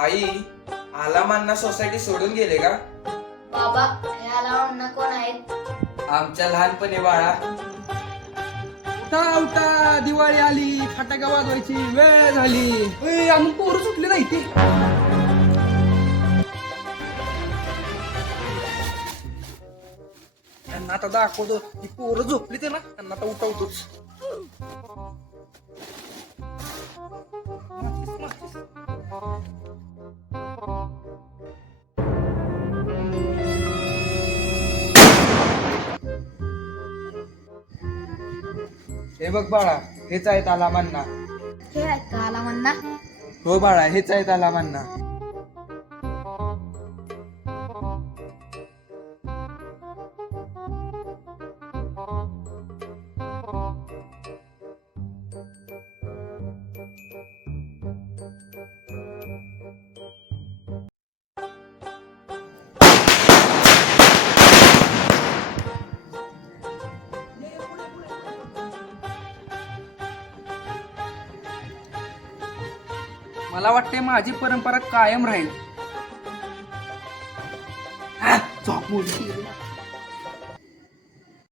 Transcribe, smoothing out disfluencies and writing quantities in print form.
आई आलामांना society सोडून गेले का? बाबा हे आलामांना कोण आहेत? आमच्या लहानपणी बाळा. उठा उठा, दिवाळी आली, फटाका वाजवायची वेळ झाली. आम्ही पोरं सुटले नाही ते. त्यांना आता दाखवतो की पोरं झोपली ते ना, त्यांना आता उठवतोच. हे बघ बाळा, हेच आहेत आलामांना. हे आहेत का आलामांना? हो बाळा, हेच आहेत आलामांना. मला वाटते माझी परंपरा कायम राहील. झोप मोडली.